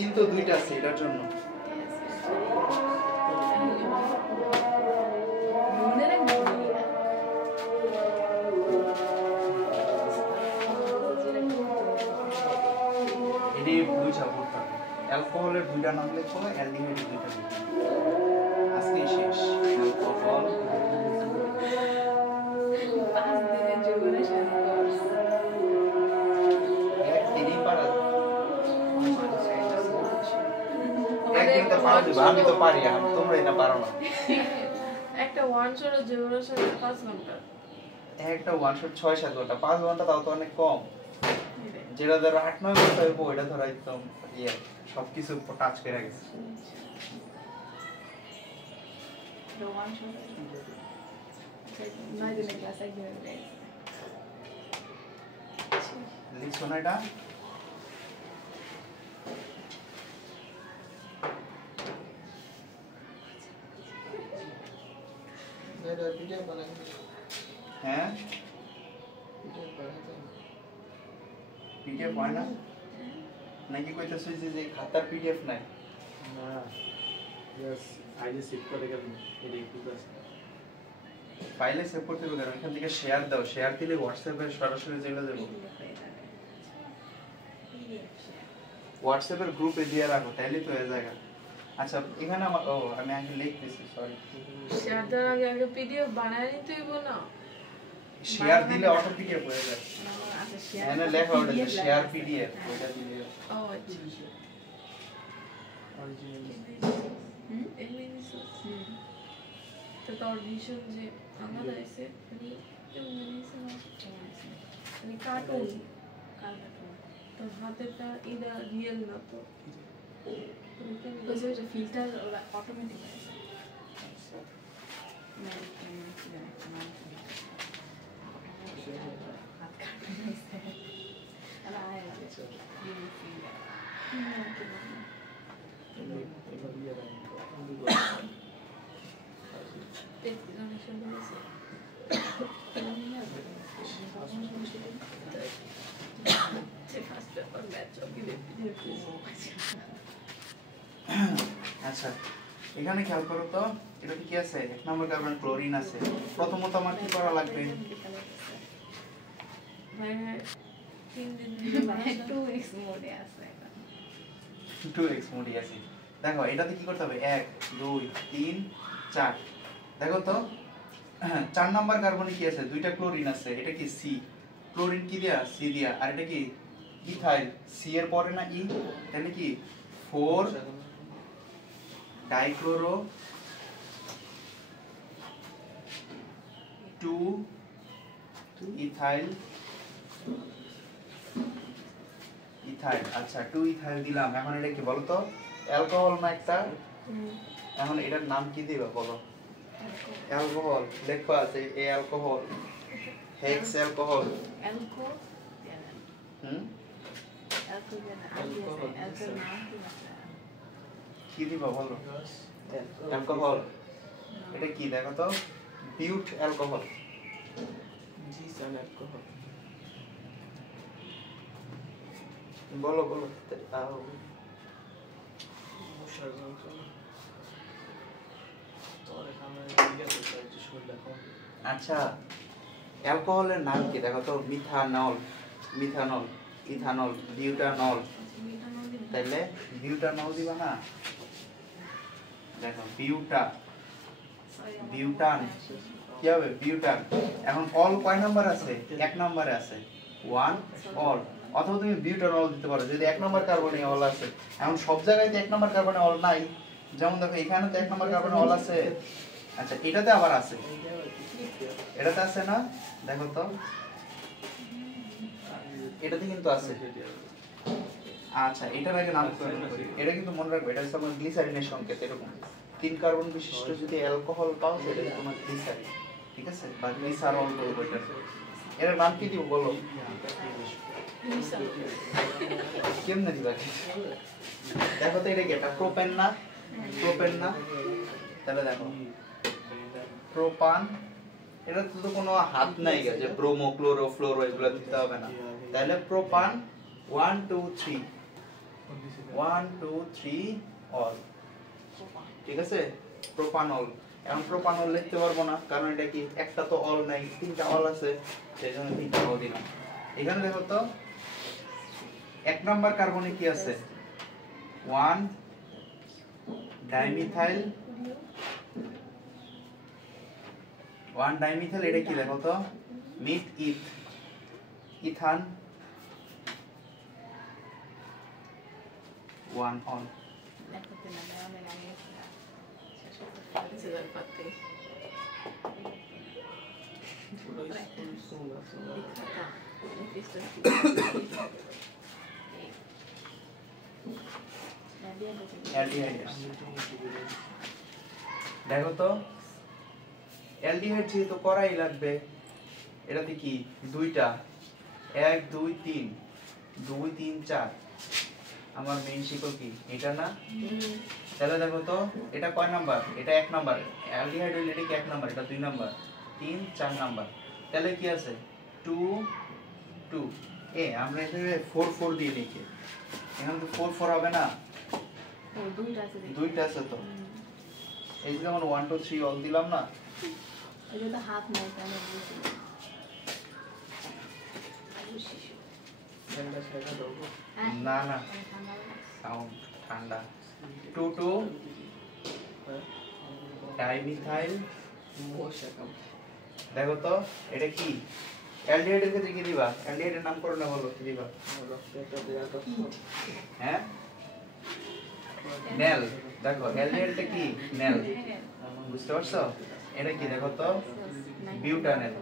ইন তো দুইটা আছে এটার জন্য। এটি বুঝা পড়তে হবে। অ্যালকোহলের দুইটা নাম লিখবো, অ্যালডিহাইডের দুইটা লিখবো। আজকে শেষ অ্যালকোহল। একদিনই পারা একদিন তো পারা যাবে। আমি তো পারি, তোমরা এটা পারো না। একটা ওয়ান শট জীবনের সাথে 5 ঘন্টা, একটা ওয়ান শট 6-7 ঘন্টা। 5 ঘন্টা তাও তো অনেক কম। যেটা ধরো 8-9 ঘন্টা হইব, এটা ধরো একদম ইয়ে সবকিছু টাচ করে গেছে। ওয়ান শট 9 দিনের ক্লাস একদিন। লিখছো না এটা? হ্যাঁ পিডিএফ হয় না নাকি কইতাছিস যে খাতার পিডিএফ নাই না यस আইডি সেভ করে গেলাম এটা একটু আছে ফাইলে সেভ করতে হবে কারণ এখান থেকে শেয়ার দাও শেয়ার দিলে হোয়াটসঅ্যাপে সরাসরি চলে যাবে হোয়াটসঅ্যাপের গ্রুপে দিয়ে রাখো তাইলে তো হয়ে যাবে আচ্ছা এখানে আমার ও আমি আগে লিখতেছি সরি শেয়ার দেওয়ার আগে আগে পিডিএফ বানায় নিতে হইব না শেয়ার দিলে অটো পিডিএফ হয়ে যায় আচ্ছা এখানে লেখা ওটা শেয়ার পিডিএফ ওটা দিলে ও আচ্ছা তো তোর ভিশন যে আমার আছে মানে কার্টুন তোর হাতেরটা এটা রিয়েল না তো ওই যে ফিল্টার অটোমেটিক আছে আচ্ছা এখানে খেয়াল করো তো এটা কি আছে এক নম্বর কার্বন ক্লোরিন আছে প্রথমত আমার কি করা লাগবে ভাই 3 দিন 2x মোডে আছে 2x মোডে আছে দেখো এটাতে কি করতে হবে 1 2 3 4 দেখো তো 4 নাম্বার কার্বনে কি আছে দুইটা ক্লোরিন আছে এটা কি C ক্লোরিন কি দিয়া C দিয়া আর এটা কি ইথাইল C এর পরে না E তাহলে কি 4 ডাইক্লোরো 2 ইথাইল ইথাইল আচ্ছা 2 ইথাইল দিলাম এখন এটা কি বলো তো অ্যালকোহল না একটা এখন এটার নাম কি দিবা বলো অ্যালকোহল লেখা আছে এ অ্যালকোহল হেক্স অ্যালকোহল অ্যালকো হুম অ্যালকো জানা আগে আছে অ্যালকো নাম কি আছে কি দিবা বলো অ্যালকোহল এটা কি দেখো তো বিউট অ্যালকোহল জি স্যার অ্যালকোহল বলো বলো আও আচ্ছা অ্যালকোহলের নাম কি দেখো তো মিথানল মিথানল ইথানল বিউটানল তাইলে বিউটানল দিবা না দেখো বিউটান কি হবে বিউটান এখন অল কয় নাম্বার আছে এক নম্বরে আছে 1 অল অথবা তুমি বিউটানল দিতে পারো যদি এক নম্বর কার্বনে অল আছে এখন সব জায়গায় তো এক নম্বর কার্বনে অল নাই যেমন দেখো এখানে তো এক নম্বর কার্বনে অল আছে আচ্ছা এটাতে আবার আছে এটাতে আছে না দেখো তো এটাতে কিন্তু আছে আচ্ছা এটার আগে নামকরণ করি এটা কিন্তু মনে রাখবে এটা হচ্ছে আমার গ্লিসারিনের সংকেত এরকম 3 কার্বন বিশিষ্ট যদি অ্যালকোহল পাও সেটা তোমার গ্লিসারিন ঠিক আছে বা গ্লিসারল বলবো এটা এর নাম কি দিব বলো কেমনে দিবা দেখো তো এটা কি এটা প্রোপেন না তাহলে দেখো প্রোপান এটা তো কোনো হাত নাই যে ব্রোমো ক্লোরো ফ্লোরো এগুলো দিতে হবে না তাহলে প্রোপান 1 2 3 1 2 3 অল ঠিক আছে প্রোপানল এখন প্রোপানল লিখতে পারবো না কারণ এটা কি একটা তো অল নাই তিনটা অল আছে সেজন্য তিনটা অল দিলাম এখানে দেখো তো এক নাম্বার কার্বনে কি আছে 1 ডাইমিথাইল 1 ডাইমিথাইল এটা কি দেখো তো মিথ ইথান 1 অন লেখতে না অনেক আগে আছে যার পাতে দেখো তো অ্যালডিহাইড যেহেতু করাই লাগবে এটাতে কি দুইটা 1 2 3 2 3 4 আমার মেইন শিকল কি এটা না? তাহলে দেখো তো এটা কয় নাম্বার? এটা 1 নাম্বার। অ্যালডিহাইড হইলে এটা কি 1 নাম্বার? এটা 2 নাম্বার, 3 4 নাম্বার। তাহলে কি আছে 2 2 আমরা এখানে 4 4 দিয়ে লিখি। এখানে তো 4 4 হবে না, ও দুইটা আছে দেখি। দুইটা আছে তো। এই যে যেমন 1 2 3 অল দিলাম না, এটা তো হাফ নাই তাহলে বুঝি না না সাউন্ড ঠান্ডা। 2 2 ডাইমিথাইল। দেখো তো এটা কি? অ্যালডিহাইডের ক্ষেত্রে কি দিবা? অ্যালডিহাইডের নাম করো না, বলো কি দিবা? হ্যাঁ নেল। দেখো অ্যালডিহাইডটা কি? নেল। বুঝতে পারছো? এটা কি দেখো তো? বিউটানেল।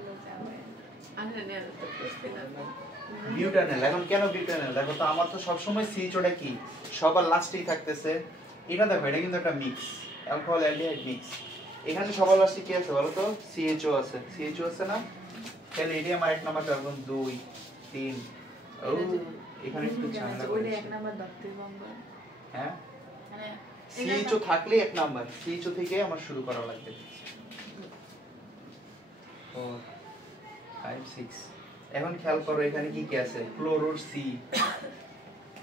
বিউটানেল। এখন কেন বিউটানেল? দেখো তো আমার তো সবসময় সিএইচওটা কি সবার লাস্টেই থাকতেছে। এটা দেখো এটা কিন্তু একটা মিক্স, অ্যালকোহল অ্যালডিহাইড মিক্স। এখানে সবার লাস্টে কি আছে বলো তো? সিএইচও আছে। সিএইচও আছে না? তাহলে এটি আমার 1 নাম্বার কার্বন 2 3। ও এখানে একটু ঝামেলা করে এক নাম্বার ধরতে বন্ধ। হ্যাঁ মানে সিএইচও থাকলে 1 নাম্বার, সিএইচও থেকে আমার শুরু করা লাগবে। 4 5 6। এখন খেয়াল করো এখানে কি কি আছে? ক্লোরোর সি,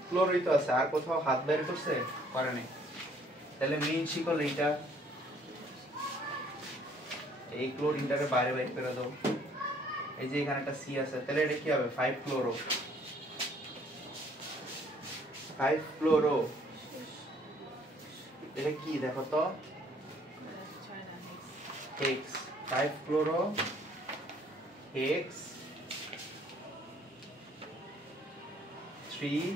ক্লোরোই তো আছে, আর কোথাও হাত বের করছে? করে নাই। তাহলে মেইন শিকল এইটা, এই ক্লোরিনটাকে বাইরে বের করে দাও। এই যে এখানে একটা সি আছে, তাহলে এটা কি হবে? 5 ক্লোরো। 5 ক্লোরো এটা কি দেখো তো? X 5 chloro X 3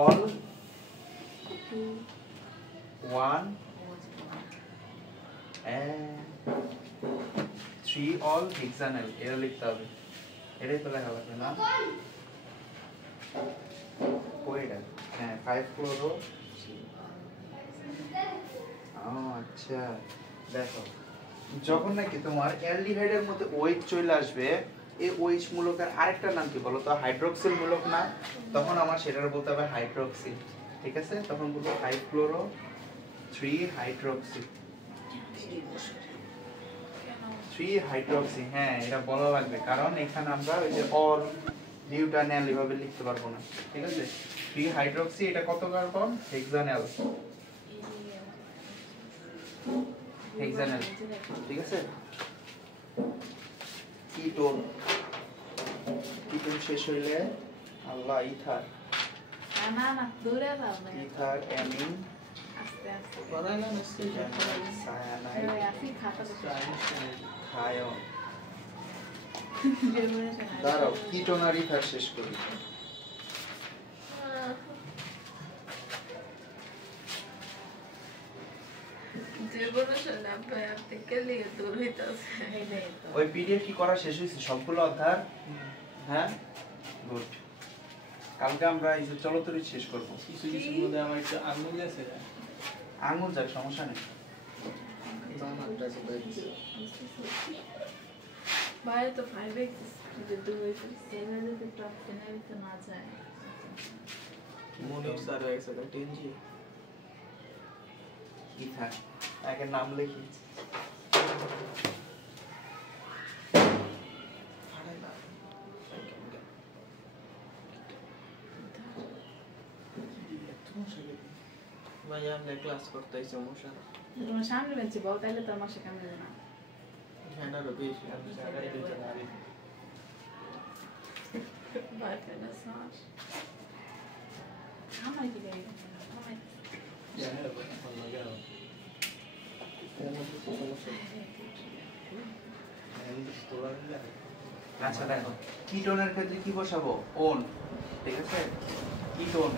all 1 and 3 all hexanal। এটা লিখতে হবে, এটাই তো লেখা লাগবে না? ওইটা হ্যাঁ 5 ক্লোরো। আচ্ছা দেখো যখন নাকি তোমার অ্যালডিহাইডের মধ্যে OH চলে আসবে, এই OH মূলকের আরেকটা নাম কি বলো তো? হাইড্রোক্সিল মূলক না? তখন আমার সেটার বলতে হবে হাইড্রোক্সিল। ঠিক আছে, তখন বলবো 5 ক্লোরো 3 হাইড্রোক্সি। 3 হাইড্রোক্সি। হ্যাঁ এটা বলা লাগবে, কারণ এখানে আমরা ওই যে অল বিউটানেল এভাবে লিখতে পারবো না। ঠিক আছে, 3 হাইড্রোক্সি। এটা কত কার্বন? হেক্সানেল। হেক্সানেল। ঠিক আছে, কিটোন। কিটোন শেষ হইলে আল্লাহ ইথার। না না দূরে যাও না। ইথার অ্যামিন আস্তে আস্তে করাইলাম এসে সায়ানাইড আসি খাতা খায়ন। বেরোয় না। দাঁড়াও কিটোন আর ইথার শেষ করি। ওই পিডিএফ কি করা শেষ হয়েছে সবগুলো অধ্যায়? হ্যাঁ গুড। কালকে আমরা এই যে চলতরি শেষ করব। কিছু কিছু মধ্যে আমার একটু আঙুল আছে। আঙুল যাক, সমস্যা নেই। বাইরে তো 5x যে দূরে এবার যদি টপ 10 তো না যায়। মনির স্যার হয়ে গেছে 10G। ইথার আগে নাম লিখি। ভাই আমরা ক্লাস করতেছি সমস্যা। তোমার সামনে বেঞ্চে বল, তাইলে তো আমার শেখানো যাবে না। হ্যাঁ বেশি আমি জায়গায় দিতে পারি। বাইরে না সাজ আমার কি গাড়ি আমার জানা হবে ভালো লাগে। আচ্ছা দেখো কিটোনের ক্ষেত্রে কি বসাবো? ওন। ঠিক আছে, কিটোন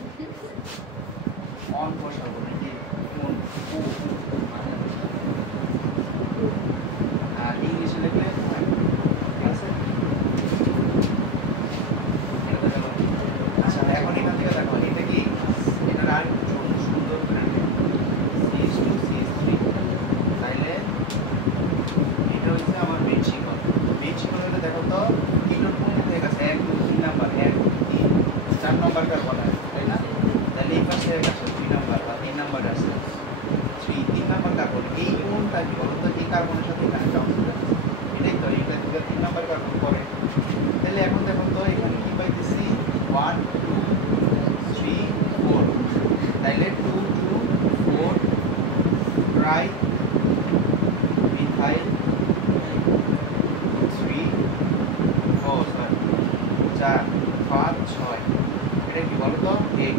অন বসাবো নাকি ওন। আর ইংলিশে লিখলে ঠিক আছে। আচ্ছা এখন এখান থেকে দেখো এটা কি, এটার আর সুন্দর করে CH2 CH3। তাইলে এটা হচ্ছে আমার মেইন শিকল। মেইন শিকল হলে দেখো তো কিটোন কোন হয়ে গেছে? 1 2 3 নাম্বার, 1 2 3 4 নাম্বার কার্বন আছে, তাই না? তাহলে কয়টা আছে 3 তিন নাম্বার কার্বন এই কোনটা কি বলতো এই কার্বনের সাথে এখানে অক্সিজেন আছে এটাই তো এটা থেকে 3 নাম্বার কার্বন পরে তাহলে এখন দেখুন তো এখানে কি পাইতেছি 1 2 3 4 তাহলে 2 2 4 ট্রাই মিথাইল 3 ও স্যার 4 5 6 এটা কি বলতো x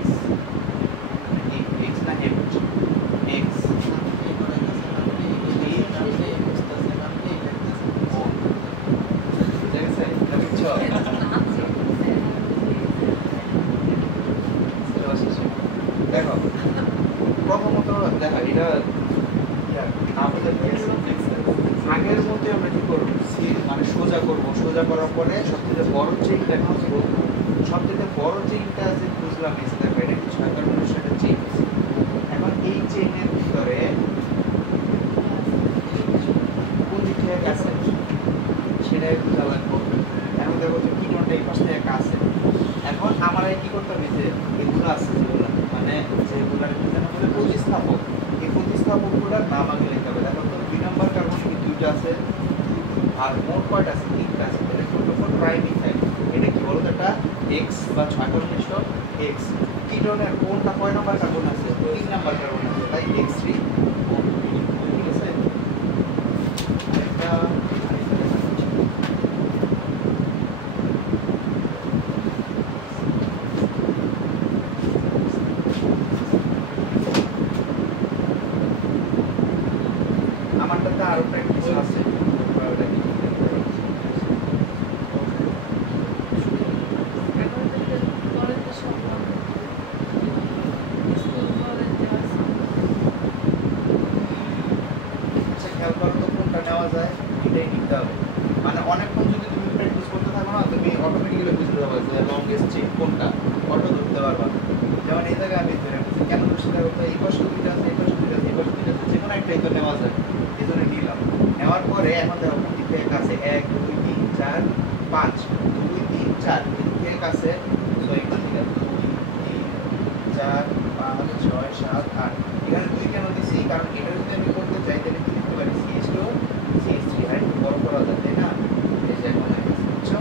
x না m x দেখো প্রথমত দেখো এটা আমাদের আগের মধ্যে আমরা কি করবো মানে সোজা করবো সোজা করার পরে সবথেকে বড় চেইনটা খুঁজবো সবথেকে বড় চেইনটা যে খুঁজলাম এসে দেখো এটা কিছু আকার সেটা চেইন এখন এই চেইনের ভিতরে কোন দিক থেকে আছে সেটাই বোঝা লাগবো এখন দেখো যে কিনোটা এই পাশে একা আছে এখন আমরা কি করতে হবে যে এগুলো আছে যেগুলো মানে যেগুলোর ভিতরে বলে প্রতিস্থাপক এই প্রতিস্থাপকগুলোর নাম আগে লিখতে হবে দেখো তো 2 নাম্বার কার্বন কি দুইটা আছে আর মোট কয়টা আছে তিনটা আছে তাহলে টোটোফোর ট্রাইমিথাইল এটা কি বলতো এটা x বা 6 ঘনিষ্ঠ x কিটোনের কোনটা কয় নাম্বার কার্বন আছে 3 নাম্বার কার্বন আছে তাই x3 ঠিক আছে এটা আমারটাতে আরো প্র্যাকটিস আছে খেয়াল করো তো কোনটা নেওয়া যায় এটাই নিতে হবে মানে অনেকক্ষণ যদি তুমি প্র্যাকটিস করতে থাকো না তুমি অটোমেটিক্যালি বুঝতে পারবে যে লংগেস্ট চেইন কোনটা অটো ধরতে পারবা যেমন এই জায়গায় আমি ধরে রাখছি কেন বুঝতে পারবো তো এই পাশে দুইটা আছে এই পাশে দুইটা আছে এই পাশে দুইটা আছে যে কোনো একটাই তো নেওয়া যায় এই জন্য নিলাম নেওয়ার পরে এখন দেখো কোন দিক থেকে আছে 1 2 3 4 5 2 3 4 এই দিক থেকে আছে তো এখান থেকে 2 3 4 5 6 7 8 এখানে 2 কেন দিছি কারণ এটা যদি আমি করতে চাই তাহলে কি লিখতে পারি CH2 CH3 আর বড় করা যায় তাই না এই যে এখন বুঝছো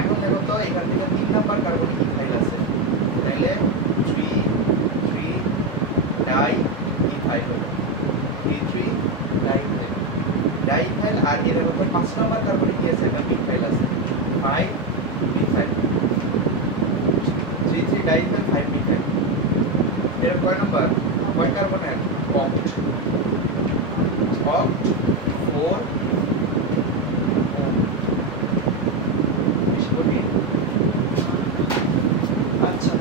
এখন দেখো তো এখান থেকে 3 নাম্বার কার্বন ইথাইল আছে তাহলে 3 3 ডাই ইথাইল হলো 3 ডাইইথাইল ডাইইথাইল আর এর মধ্যে 5 নাম্বার কার্বন কি আছে এটা মিথাইল আছে 5 মিথাইল 3 3 ডাইইথাইল 5 মিথাইল এর কয় নাম্বার কয় কার্বনের অক্ট 4 আচ্ছা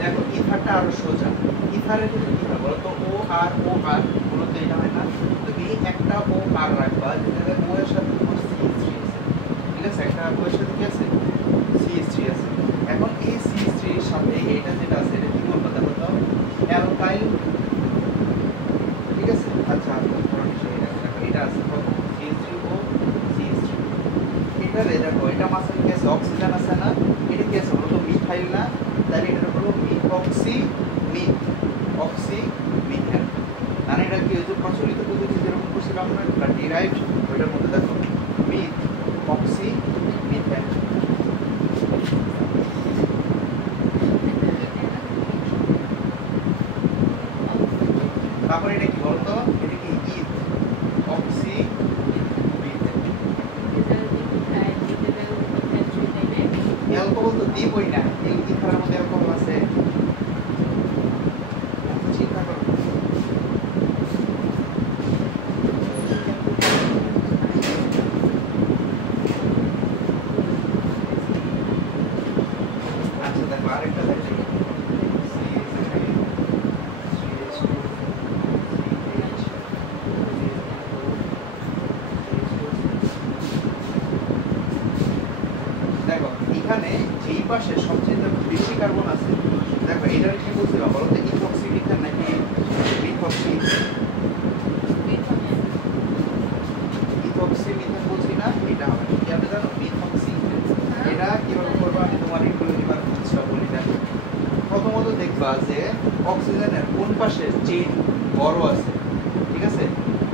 দেখো ইথারটা আরো সোজা ইথারের ক্ষেত্রে কি হয় বলতো ও আর মূলত এটা হয় না তুমি একটা ও আর রাখবা যেখানে ও এর সাথে তোমার CH3 আছে ঠিক আছে একটা ও এর সাথে কি আছে CH3 আছে এখন এই CH3 এর সাথে এটা যেটা আছে এটা কি বলবো দেখো তো অ্যালকাইল ঠিক আছে আচ্ছা এটা আছে CH3O CH3 এটা দেখো এটা মাসেল কি আছে অক্সিজেন আছে না এটা কি আছে বলতো মিথাইল না তাহলে এটা হলো মিথঅক্সি অক্সি মিথেন মানে এটা কি যে প্রচলিত পদ্ধতি যেরকম করছিলাম আমরা ডিরাইভড ওইটার মধ্যে দেখো মিথ অক্সি মিথেন তারপরে এটা কি বলতো এটা কি ইথ অক্সি মিথেন অ্যালকোহল তো দিবই না এই ইথারের মধ্যে অ্যালকোহল আছে চিন্তা করো আচ্ছা দেখো আরেকটা দেখো দেখো এখানে যেই পাশে সবচেয়ে বেশি কার্বন আছে দেখো এটা কি বলছিলাম বলো তো ইথক্সি মিথেন নাকি মিথক্সি ইথক্সি মিথেন বলছি না এটা হবে কি আপনি জানো মিথক্সি পাশের চেইন বড় আছে, ঠিক আছে,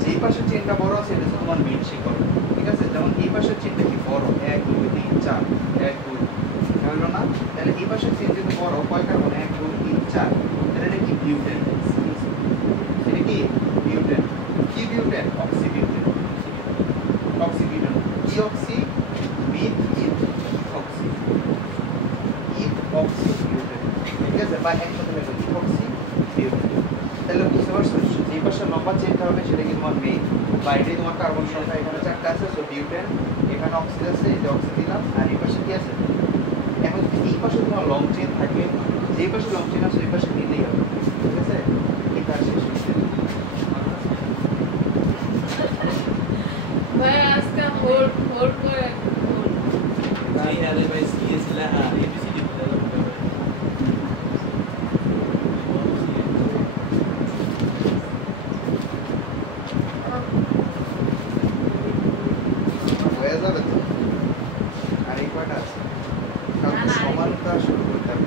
যেই পাশের চেইনটা বড় আছে এটা হচ্ছে তোমার মেইন শিকল, ঠিক আছে। যেমন এই পাশের চেইনটা কি বড়, 1 2 3 4, 1 2 হলো না, তাহলে এই পাশের চেইন যদি বড় কয় কার্বন, 1 2 3 4, তাহলে এটা কি বিউটেন, এটা কি বিউটেন, কি butane, oxy butane, oxy butane, কি oxy, meth eth oxy, eth oxy butane, ঠিক আছে, বা একসাথে লেখো ইথ অক্সি বিউটেন। তাহলে বুঝতে পারছো যে পাশে লম্বা চেনটা হবে সেটা কি তোমার মেইন, বা এটাই তোমার কার্বন সংখ্যা, এখানে 4টা আছে, সো বিউটেন, এখানে অক্সি আছে, এই যে অক্সি দিলাম, আর এই পাশে কি আছে। এখন যদি এই পাশে তোমার লং চেন থাকে, যেই পাশে লং চেন আছে ওই পাশে নিলেই হবে, ঠিক আছে, এই কাজ শেষ হচ্ছে। ভাই আজকে হোল্ড হোল্ড করে হোল্ড ভাই আরে ভাই সিএসএল হ্যাঁ এবিসিডি বলে দাও হয়ে যাবে তো, আর এই কয়টা আছে, কারণ না, না, সমানতা শুরু করতে হবে।